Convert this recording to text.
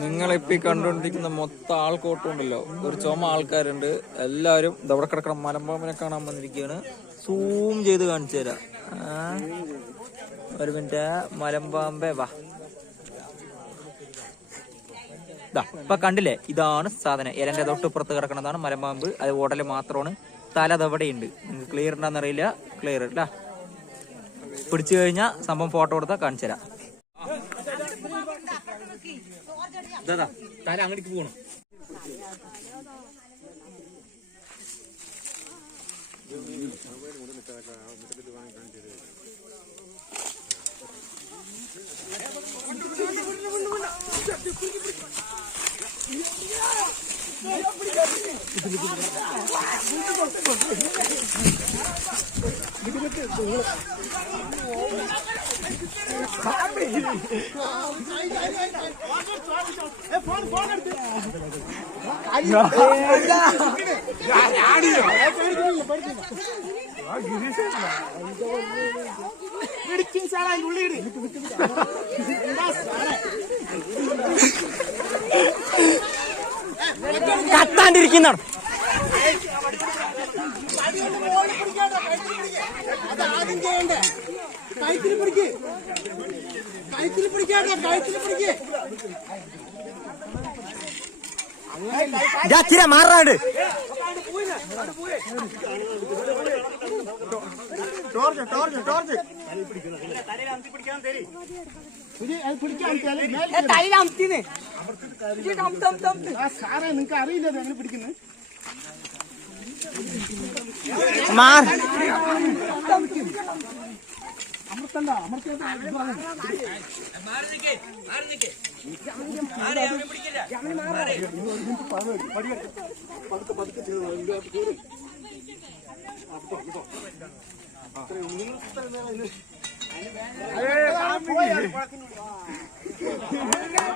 നിങ്ങളിപ്പി കണ്ടുകൊണ്ടിരിക്കുന്ന മൊത്തം ആൾക്കൂട്ടം ഉണ്ടല്ലോ, ഒരു ചുമ ആൾക്കാരുണ്ട്. എല്ലാരും ഇതവിടെ കിടക്കണം മലമ്പാമ്പിനെ കാണാൻ വന്നിരിക്കുകയാണ്. സൂം ചെയ്ത് കാണിച്ചു തരാം. ഒരു മിനിറ്റ്. മലമ്പാമ്പേ വാ. ഇപ്പൊ കണ്ടില്ലേ, ഇതാണ് സാധനം. ഇലന്റെ തൊട്ടിപ്പുറത്ത് കിടക്കുന്നതാണ് മലമ്പാമ്പ്. അത് ഓടല് മാത്രമാണ്. തല അതവിടെയുണ്ട്. നിങ്ങൾക്ക് ക്ലിയർ ഉണ്ടെന്നറിയില്ല. ക്ലിയർ ഇല്ല. പിടിച്ചു കഴിഞ്ഞാൽ സംഭവം ഫോട്ടോ കൊടുത്താൽ കാണിച്ചു തരാം. തല അങ്ങോട്ടേക്ക് പോകണം. കത്താണ്ടിരിക്കുന്നതാണ്. മാറാണ്ട് സാറേ നിങ്ങക്ക് അറിയില്ല എങ്ങനെ പിടിക്കുന്നത്. അമർത്തണ്ട പതുക്കെ